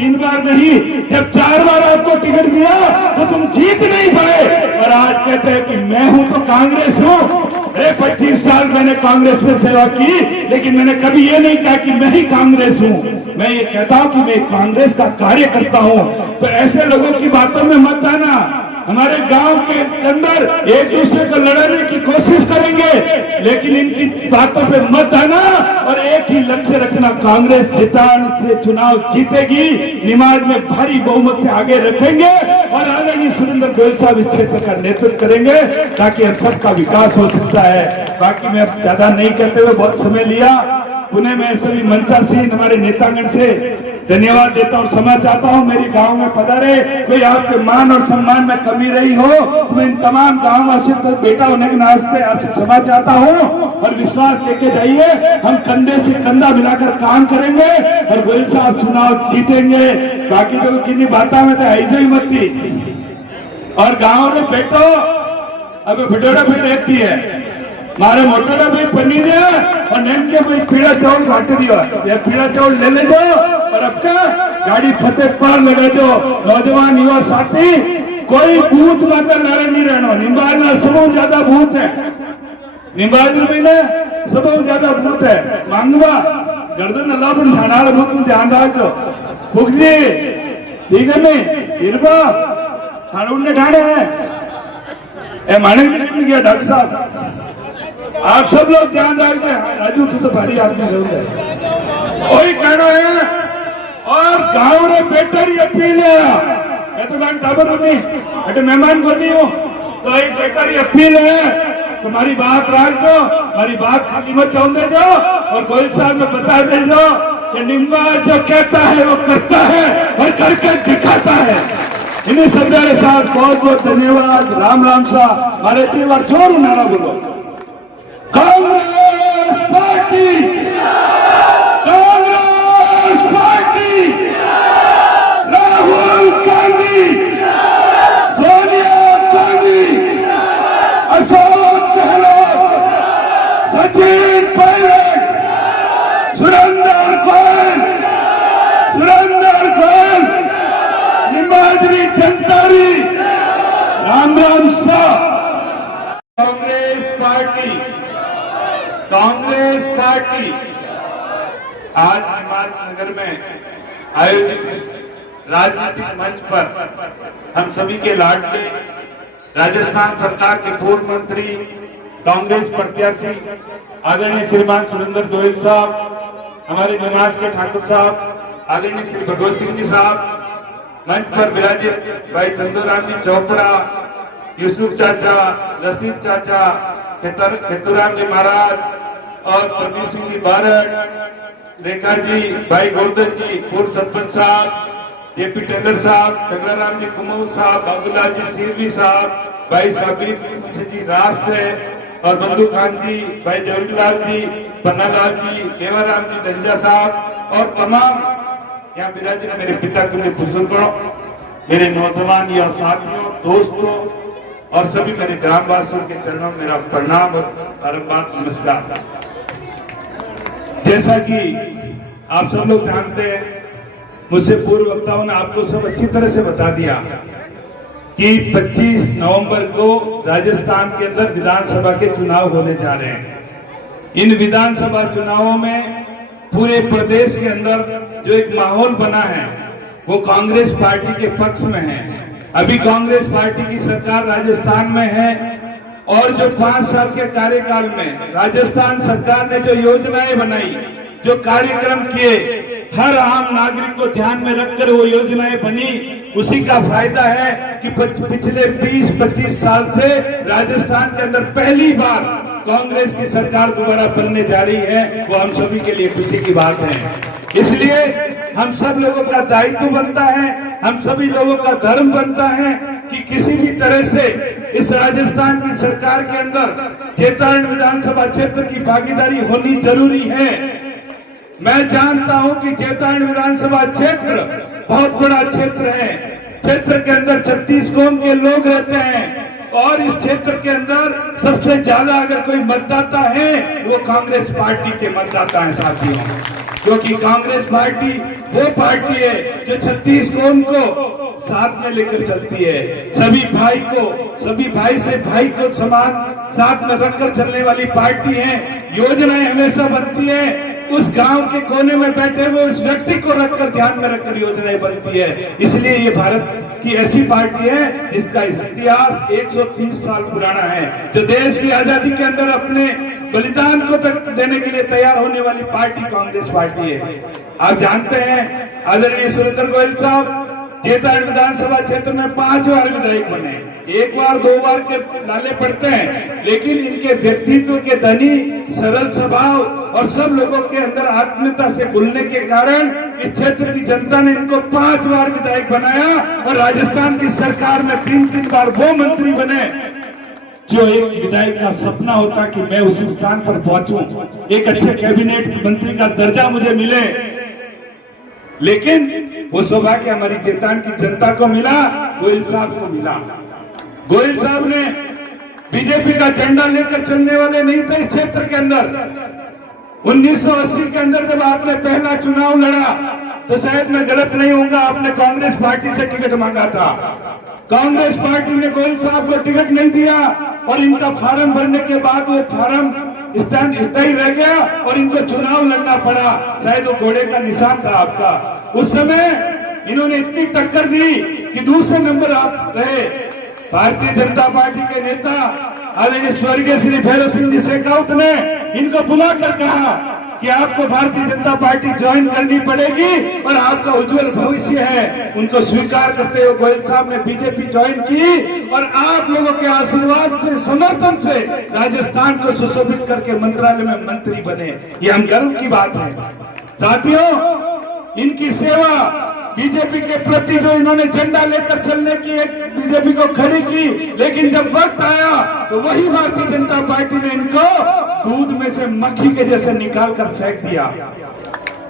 3 बार नहीं, जब 4 बार आपको टिकट दिया तो तुम जीत नहीं पाए, और आज कहते हैं कि मैं हूं तो कांग्रेस हूं। अरे 25 साल मैंने कांग्रेस में सेवा की, लेकिन मैंने कभी ये नहीं कहा कि मैं ही कांग्रेस हूं। मैं ये कहता हूं कि मैं कांग्रेस का कार्य करता हूं। तो ऐसे लोगों की बातों में मत आना। हमारे गांव के अंदर एक दूसरे को लड़ाने की कोशिश करेंगे, लेकिन इनकी बातों पे मत आना, और एक ही लक्ष्य रखना, कांग्रेस जितान से चुनाव जीतेगी, निमाड़ में भारी बहुमत से आगे रखेंगे, और आदरणीय सुरेंद्र गोयल साहब इस क्षेत्र का नेतृत्व करेंगे, ताकि हम सबका विकास हो सकता है। बाकी मैं अब ज्यादा नहीं कहते हुए बहुत समय लिया। पुणे में सभी मंचासीन हमारे नेतागण से धन्यवाद देता हूँ, क्षमा चाहता हूँ। मेरी गांव में पधारे, कोई आपके मान और सम्मान में कमी रही हो तो मैं इन तमाम गांव वासियों से बेटा होने के नाते आपसे क्षमा चाहता हूँ, और विश्वास लेके जाइए, हम कंधे से कंधा मिलाकर काम करेंगे और गोयल साहब चुनाव जीतेंगे। बाकी तो किन्नी बातों में तो ऐसे ही मत थी, और गाँव में बैठो अब भटोड़ा भी रहती है, मारे मोटोड़ा भाई पनी दे और नेम के भाई पीला चावल बांट दिया, या पीला चावल ले ले जाओ, और अब क्या गाड़ी फतेह पार लगा दो। नौजवान युवा साथी, कोई भूत माता नारे नहीं रहना। निम्बाज ना सब ज्यादा भूत है, निम्बाज में ना सब ज्यादा भूत है। मांगवा गर्दन अल्लाह पर ठाणाल भूत में ध्यान रख दो। भुगजी ठीक है नहीं इरबा ठाणे ठाणे है ए माने गया डॉक्टर साहब, आप सब लोग ध्यान रखते हैं। राजू तू तो भारी आदमी रहोगे, वही कहना है। और गांव में बेटर अपील है, तो मैं टाबर नहीं अटे मेहमान को नहीं हूँ, तो एक बेटर अपील है, तुम्हारी बात रख दो, हमारी बात खाली मत होने दो, और गोयल साहब में बता दे दो कि निम्बा जो कहता है वो करता है और करके दिखाता है। इन्हें समझाने साथ बहुत बहुत धन्यवाद। राम राम साहब, हमारे 3 बार जोर नारा बोलो, Congress party, Congress party, Rahul Gandhi, Sonia Gandhi, Ashok Gehlot, Sachin Pilot, Surendra Goyal, Surendra Goyal, निमाजरी जनतारी, राम राम साहब। कांग्रेस पार्टी, कांग्रेस पार्टी आज हिमायत नगर में आयोजित राजनीतिक मंच पर हम सभी के लाडले राजस्थान सरकार के पूर्व मंत्री, कांग्रेस प्रत्याशी आदरणीय श्रीमान सुरेंद्र गोयल साहब, हमारे निवास के ठाकुर साहब, आदरणीय श्री भगवत सिंह जी साहब, मंच पर विराजित भाई चंदूराम जी चोपड़ा, यूसुफ चाचा, रशीद चाचा, खेतुराम जी महाराज और प्रदीप सिंह जी बारट, रेखा जी, भाई गोवर्धन जी, पूर्व सरपंच साहब, जेपी टेलर साहब, टगराराम जी कुमाऊ साहब, बाबूलाल जी सिरवी साहब, भाई साबिर जी राज से, और बंधु खान जी, भाई जवाहरलाल जी, पन्नालाल जी, देवाराम जी डंजा साहब, और तमाम यहाँ विराजित मेरे पिता तुल्य बुजुर्गों, मेरे नौजवान या साथियों, दोस्तों और सभी मेरे ग्रामवासियों के चरणों में मेरा प्रणाम और बारंबार नमस्कार। जैसा कि आप सब लोग जानते हैं, मुझसे पूर्व वक्ताओं ने आपको सब अच्छी तरह से बता दिया कि 25 नवंबर को राजस्थान के अंदर विधानसभा के चुनाव होने जा रहे हैं। इन विधानसभा चुनावों में पूरे प्रदेश के अंदर जो एक माहौल बना है वो कांग्रेस पार्टी के पक्ष में है। अभी कांग्रेस पार्टी की सरकार राजस्थान में है, और जो 5 साल के कार्यकाल में राजस्थान सरकार ने जो योजनाएं बनाई, जो कार्यक्रम किए, हर आम नागरिक को ध्यान में रखकर वो योजनाएं बनी, उसी का फायदा है कि पिछले 20-25 साल से राजस्थान के अंदर पहली बार कांग्रेस की सरकार दोबारा बनने जा रही है। वो हम सभी के लिए खुशी की बात है। इसलिए हम सब लोगों का दायित्व बनता है, हम सभी लोगों का धर्म बनता है कि किसी भी तरह से इस राजस्थान की सरकार के अंदर जेतारण विधानसभा क्षेत्र की भागीदारी होनी जरूरी है। मैं जानता हूं कि जेतारण विधानसभा क्षेत्र बहुत बड़ा क्षेत्र है। क्षेत्र के अंदर 36 कौम के लोग रहते हैं, और इस क्षेत्र के अंदर सबसे ज्यादा अगर कोई मतदाता है वो कांग्रेस पार्टी के मतदाता है साथियों। क्योंकि कांग्रेस पार्टी वो पार्टी है जो 36 कौम को साथ में लेकर चलती है, सभी भाई से भाई को समान साथ में रखकर चलने वाली पार्टी है। योजनाएं हमेशा बनती है उस गांव के कोने में बैठे हुए उस व्यक्ति को रखकर, ध्यान में रखकर योजनाएं बनती है। इसलिए ये भारत की ऐसी पार्टी है जिसका इतिहास 130 साल पुराना है, जो देश की आजादी के अंदर अपने बलिदान को तक देने के लिए तैयार होने वाली पार्टी कांग्रेस पार्टी है। आप जानते हैं आदरणीय सुरेंद्र गोयल साहब जेतान विधानसभा क्षेत्र में 5 बार विधायक बने, 1 बार 2 बार के नाले पड़ते हैं, लेकिन इनके व्यक्तित्व के धनी, सरल स्वभाव और सब लोगों के अंदर आत्मीयता से घुलने के कारण इस क्षेत्र की जनता ने इनको 5 बार विधायक बनाया और राजस्थान की सरकार में 3-3 बार वो मंत्री बने जो एक विधायक का सपना होता कि मैं उस स्थान पर पहुंचूं, एक अच्छे कैबिनेट मंत्री का दर्जा मुझे मिले। लेकिन वो सौभाग्य हमारी जेतान की जनता को मिला, गोयल साहब को मिला। गोयल साहब ने बीजेपी का झंडा लेकर चलने वाले नहीं थे इस क्षेत्र के अंदर। 1980 के अंदर जब आपने पहला चुनाव लड़ा तो शायद मैं गलत नहीं होऊंगा, आपने कांग्रेस पार्टी से टिकट मांगा था। कांग्रेस पार्टी ने गोयल साहब को टिकट नहीं दिया और इनका फार्म भरने के बाद वो फार्म स्थायी रह गया और इनको चुनाव लड़ना पड़ा। शायद वो घोड़े का निशान था आपका। उस समय इन्होंने इतनी टक्कर दी कि दूसरे नंबर आप रहे। भारतीय जनता पार्टी के नेता आदरणीय स्वर्गीय श्री भैरव सिंह जी शेखावत ने इनको बुलाकर कहा कि आपको भारतीय जनता पार्टी ज्वाइन करनी पड़ेगी और आपका उज्जवल भविष्य है। उनको स्वीकार करते हुए गोयल साहब ने बीजेपी ज्वाइन की और आप लोगों के आशीर्वाद से, समर्थन से राजस्थान को सुशोभित करके मंत्रालय में मंत्री बने। ये हम गर्व की बात है। साथियों, इनकी सेवा बीजेपी के प्रति जो इन्होंने झंडा लेकर चलने की एक बीजेपी को खड़ी की, लेकिन जब वक्त आया तो वही भारतीय जनता पार्टी ने इनको दूध में से मक्खी के जैसे निकाल कर फेंक दिया।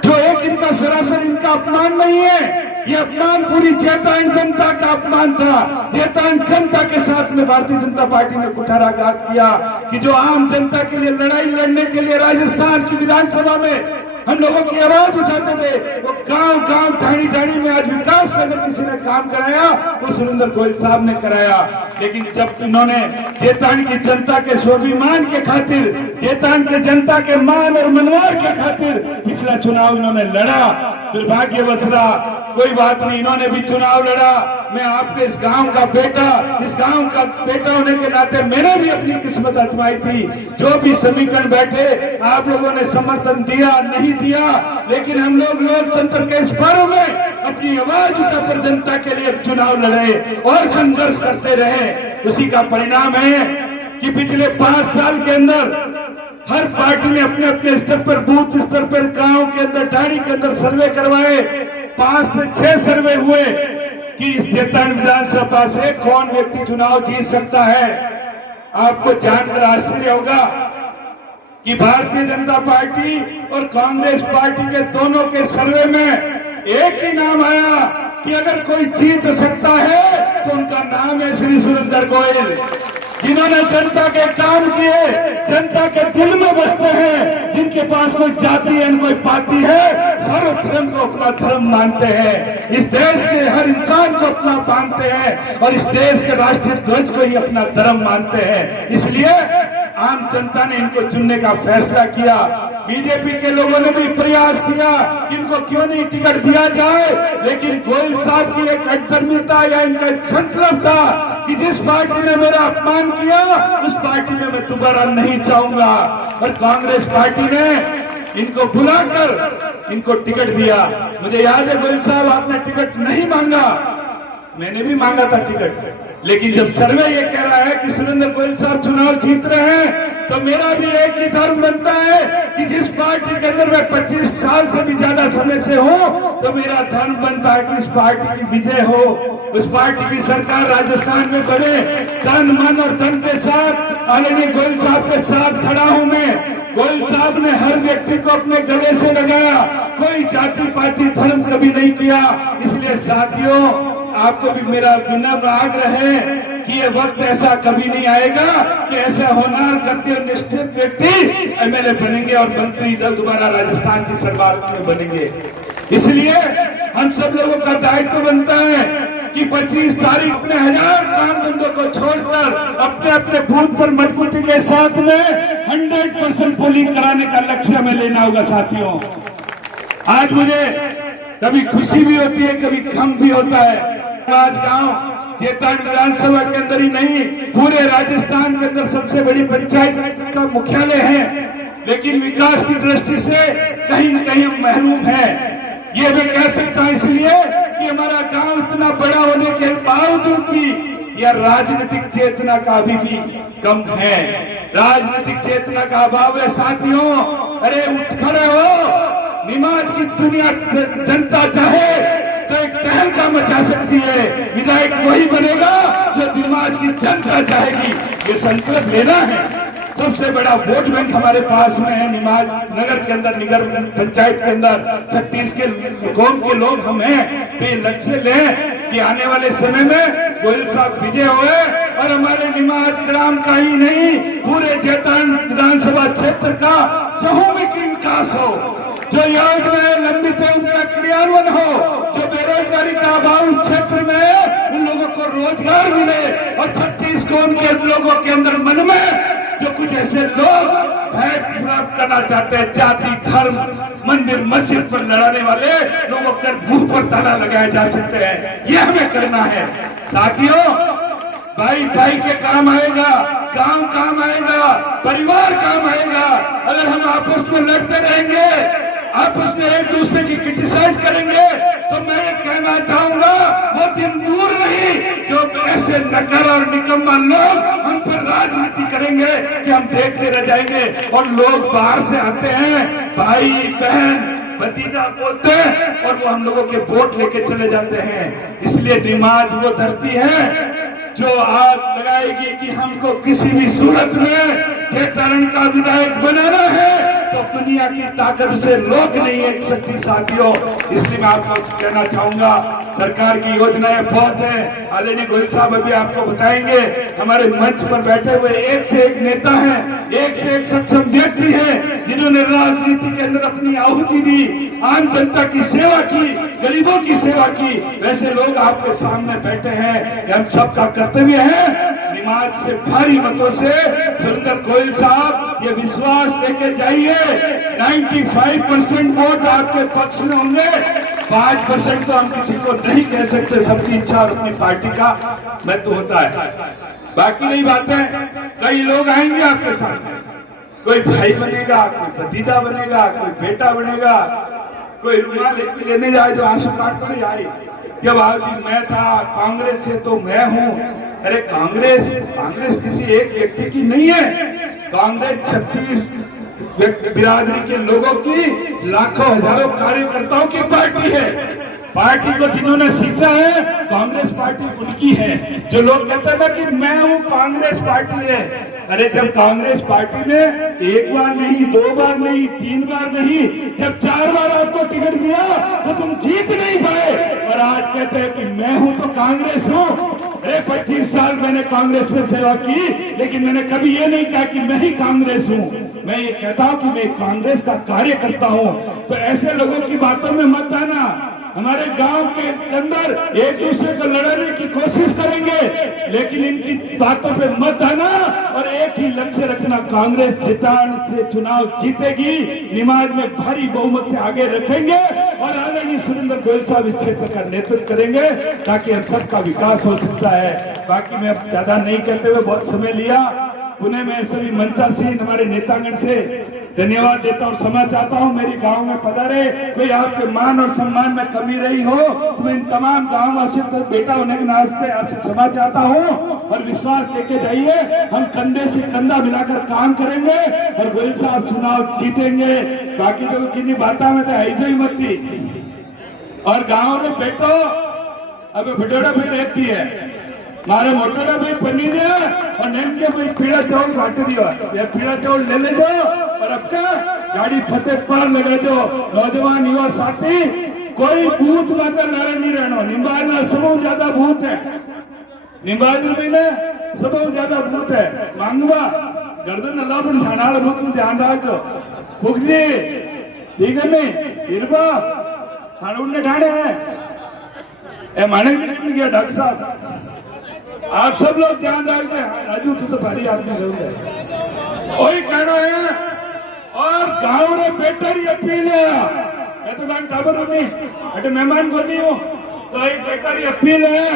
जो एक इनका सरासर इनका अपमान नहीं है, ये अपमान पूरी जेतान जनता का अपमान था। जेतान जनता के साथ में भारतीय जनता पार्टी ने कुठाराघात किया कि जो आम जनता के लिए लड़ाई लड़ने के लिए राजस्थान की विधानसभा में हम लोगों की आवाज उठाते थे, वो गांव ढाणी में आज विकास का अगर किसी ने काम कराया वो सुरेंद्र गोयल साहब ने कराया। लेकिन जब इन्होंने जेतान की जनता के स्वाभिमान के खातिर, जेतान के जनता के मान और मनवार के खातिर पिछला चुनाव इन्होंने लड़ा, दुर्भाग्यवश रहा। कोई बात नहीं, इन्होंने भी चुनाव लड़ा। मैं आपके इस गांव का बेटा होने के नाते मैंने भी अपनी किस्मत आजमाई थी। जो भी समीकरण बैठे आप लोगों ने समर्थन दिया नहीं दिया, लेकिन हम लोग लोकतंत्र के इस पर्व में अपनी आवाज उठाकर जनता के लिए चुनाव लड़े और संघर्ष करते रहे। उसी का परिणाम है कि पिछले 5 साल के अंदर हर पार्टी ने अपने अपने स्तर पर, बूथ स्तर पर, गांव के अंदर, ढाणी के अंदर सर्वे करवाए। 5 से 6 सर्वे हुए कि इस जेतान विधानसभा से कौन व्यक्ति चुनाव जीत सकता है। आपको जानकर आश्चर्य होगा कि भारतीय जनता पार्टी और कांग्रेस पार्टी के दोनों के सर्वे में एक ही नाम आया कि अगर कोई जीत सकता है तो उनका नाम है श्री सुरेंद्र गोयल, जिन्होंने जनता के काम किए, जनता के दिल में बसते हैं, जिनके पास कोई जाति है, कोई पार्टी है, सर्व धर्म को अपना धर्म मानते हैं, इस देश के हर इंसान को अपना मानते हैं और इस देश के राष्ट्रीय ध्वज को ही अपना धर्म मानते हैं। इसलिए आम जनता ने इनको चुनने का फैसला किया। बीजेपी के लोगों ने भी प्रयास किया इनको क्यों नहीं टिकट दिया जाए, लेकिन गोयल साहब की एक अधर्मिता या इनका एक संकल्प था कि जिस पार्टी ने मेरा अपमान किया उस पार्टी में मैं दोबारा नहीं चाहूंगा। और कांग्रेस पार्टी ने इनको बुलाकर इनको टिकट दिया। मुझे याद है गोयल साहब आपने टिकट नहीं मांगा, मैंने भी मांगा था टिकट, लेकिन जब सर्वे ये कह रहा है कि सुरेंद्र गोयल साहब चुनाव जीत रहे हैं तो मेरा भी एक ही धर्म बनता है कि जिस पार्टी के अंदर मैं 25 साल से भी ज्यादा समय से हूं तो मेरा धर्म बनता है कि इस पार्टी की विजय हो, उस पार्टी की सरकार राजस्थान में बने। तन मन और धन के साथ आदरणीय गोयल साहब के साथ खड़ा हूं मैं। गोयल साहब ने हर व्यक्ति को अपने गले से लगाया, कोई जाति पाति धर्म कभी नहीं किया। इसलिए साथियों आपको भी मेरा विनम्र आग्रह है कि ये वक्त ऐसा कभी नहीं आएगा कि ऐसे होनहार करते और निष्ठित व्यक्ति एमएलए बनेंगे और मंत्री दोबारा राजस्थान की सरकार में बनेंगे। इसलिए हम सब लोगों का दायित्व बनता है कि 25 तारीख अपने 1000 काम धंधों को छोड़कर अपने अपने बूथ पर मजबूती के साथ में 100% पोलिंग कराने का लक्ष्य हमें लेना होगा साथियों। आज मुझे कभी खुशी भी होती है, कभी गम भी होता है। आज गांव जेतान विधानसभा के अंदर ही नहीं, पूरे राजस्थान के अंदर सबसे बड़ी पंचायत का मुख्यालय है, लेकिन विकास की दृष्टि से कहीं न कहीं हम महरूम है। ये मैं कह सकता हूं इसलिए कि हमारा गांव इतना बड़ा होने के बावजूद भी यह राजनीतिक चेतना का अभी भी कम है, राजनीतिक चेतना का अभाव है साथियों। अरे उठ खड़े हो, निमाज की दुनिया जनता चाहे तो एक तहलका मचा सकती है, विधायक वही बनेगा जो निमाज की जनता चाहेगी। ये संकल्प लेना है। सबसे बड़ा वोट बैंक हमारे पास में है निमाज नगर के अंदर, निगर पंचायत के अंदर 36 के कौम के लोग हम हैं। तो ये लक्ष्य लें कि आने वाले समय में गोयल साहब विजय हुए और हमारे निमाज ग्राम का ही नहीं, पूरे जेतान विधानसभा क्षेत्र का चहुमुखी विकास हो, जो योजनाएं लंबित है उनका क्रियान्वयन हो, जो बेरोजगारी का अभाव उस क्षेत्र में उन लोगों को रोजगार मिले और 36 कौम के लोगों के अंदर मन में जो कुछ ऐसे लोग भय प्राप्त करना चाहते हैं, जाति धर्म मंदिर मस्जिद पर लड़ाने वाले लोगों के मुंह पर ताला लगाए जा सकते हैं। ये हमें करना है साथियों। भाई भाई के काम आएगा, गांव काम आएगा, परिवार काम आएगा। अगर हम आपस में लड़ते रहेंगे, आपस में एक दूसरे की क्रिटिसाइज करेंगे, तो मैं ये कहना चाहूंगा वो दिन दूर नहीं जो ऐसे नकार और निकम्मा लोग हम पर राजनीति करेंगे कि हम देखते रह जाएंगे। और लोग बाहर से आते हैं, भाई बहन भतीजा बोलते हैं और वो हम लोगों के वोट लेके चले जाते हैं। इसलिए निमाज वो धरती है जो आग लगाएगी कि हमको किसी भी सूरत में जेतारण का विधायक बनाना है, तो दुनिया की ताकत उसे रोक नहीं सकती साथियों। इसलिए मैं आपको कहना चाहूंगा, सरकार की योजनाएं बहुत है। आदरणीय गोयल साहब अभी आपको बताएंगे। हमारे मंच पर बैठे हुए एक से एक नेता हैं, एक से एक सक्षम व्यक्ति हैं, जिन्होंने राजनीति के अंदर अपनी आहुति दी, आम जनता की सेवा की, गरीबों की सेवा की। वैसे लोग आपके सामने बैठे हैं, हम सबका कर्तव्य है निमाज से भारी मतों से सुरेंद्र गोयल साहब ये विश्वास लेके जाइए 95% वोट आपके पक्ष में होंगे। 5% तो हम किसी को नहीं कह सकते, सबकी इच्छा और अपनी पार्टी का महत्व होता है। बाकी नहीं बातें, कई लोग आएंगे आपके सामने, कोई भाई बनेगा, कोई भतीजा बनेगा, कोई बेटा बनेगा, कोई रुमाल लेने जाए जो आंसू काटते ही आए। जब आज मैं था कांग्रेस से तो मैं हूँ। अरे कांग्रेस किसी एक व्यक्ति की नहीं है, कांग्रेस 36 बिरादरी के लोगों की, लाखों हजारों कार्यकर्ताओं की पार्टी है। पार्टी को जिन्होंने सींचा है, कांग्रेस पार्टी उनकी है। जो लोग कहते हैं कि मैं हूँ कांग्रेस पार्टी है, अरे जब कांग्रेस पार्टी ने एक बार नहीं, 2 बार नहीं, 3 बार नहीं, जब 4 बार आपको टिकट दिया तो तुम जीत नहीं पाए, और आज कहते हैं कि मैं हूँ तो कांग्रेस हूँ। अरे 25 साल मैंने कांग्रेस में सेवा की, लेकिन मैंने कभी ये नहीं कहा कि मैं ही कांग्रेस हूँ। मैं ये कहता हूँ कि मैं कांग्रेस का कार्यकर्ता हूँ। तो ऐसे लोगों की बातों में मत आना। हमारे गांव के अंदर एक दूसरे को लड़ाने की कोशिश करेंगे, लेकिन इनकी बातों पे मत आना और एक ही लक्ष्य रखना, कांग्रेस जेतान से चुनाव जीतेगी, निमाज में भारी बहुमत से आगे रखेंगे और आदरणीय सुरेंद्र गोयल साहब इस क्षेत्र का नेतृत्व करेंगे, ताकि हम सबका विकास हो सकता है। बाकी मैं अब ज्यादा नहीं कहते हुए बहुत समय लिया। पुणे में सभी मंचासीन हमारे नेतागण से धन्यवाद देता हूँ, क्षमा चाहता हूँ। मेरी गांव में पधारे, कोई आपके मान और सम्मान में कमी रही हो तो मैं इन तमाम गांव वासियों से बेटा होने के नाते आपसे क्षमा चाहता हूँ। और विश्वास लेके जाइए, हम कंधे से कंधा मिलाकर काम करेंगे और गोयल साहब चुनाव जीतेंगे। बाकी तो किन्हीं बातों में तो ऐसे ही मत थी। और गाँव में बैठो, अब बिडोड़ा भी रहती है, मारे मोटोड़ा भी पनी दे और नेम के भाई पीड़ा चावल बांट दियो, या पीड़ा चावल ले ले जाओ और अब क्या गाड़ी फतेह पार लगा दो। नौजवान युवा साथी, कोई भूत माता नारा नहीं रहना, निम्बाल समूह ज्यादा भूत है। निंबाजू में ना सब ज्यादा भूत है मांगवा गर्दन अल्लाह पण ठाणाला भूत में ध्यान रखो भुगजी ठीक है नहीं इरबा ठाणुन ने ठाणे है ए माने में गया डॉक्टर साहब आप सब लोग ध्यान रखते हैं राजू तू तो भारी आदमी रहो वही कहना है और गांव रे बेटर अपील है मैं तो मैं टाबर हूं नहीं अटे मेहमान को नहीं हूं तो एक बेटर अपील है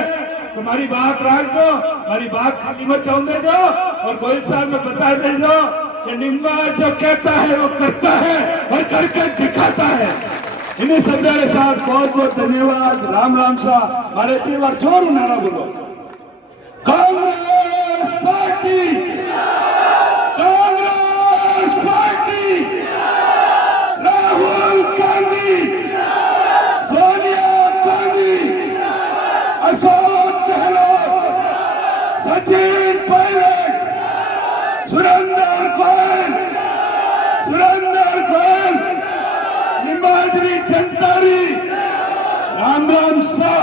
तुम्हारी बात रख दो हमारी बात खाली मत जाऊं दे दो और गोयल साहब में बता दे दो कि निम्बा जो कहता है वो करता है और करके दिखाता है इन्हें समझाने साथ बहुत बहुत धन्यवाद राम राम सा हमारे 3 बार जोर नारा बोलो Congress party Congress party Rahul Gandhi Sonia Gandhi Ashok Gehlot Sachin Pilot Surendra Goyal निम्बाजरी जनतारी राम राम सा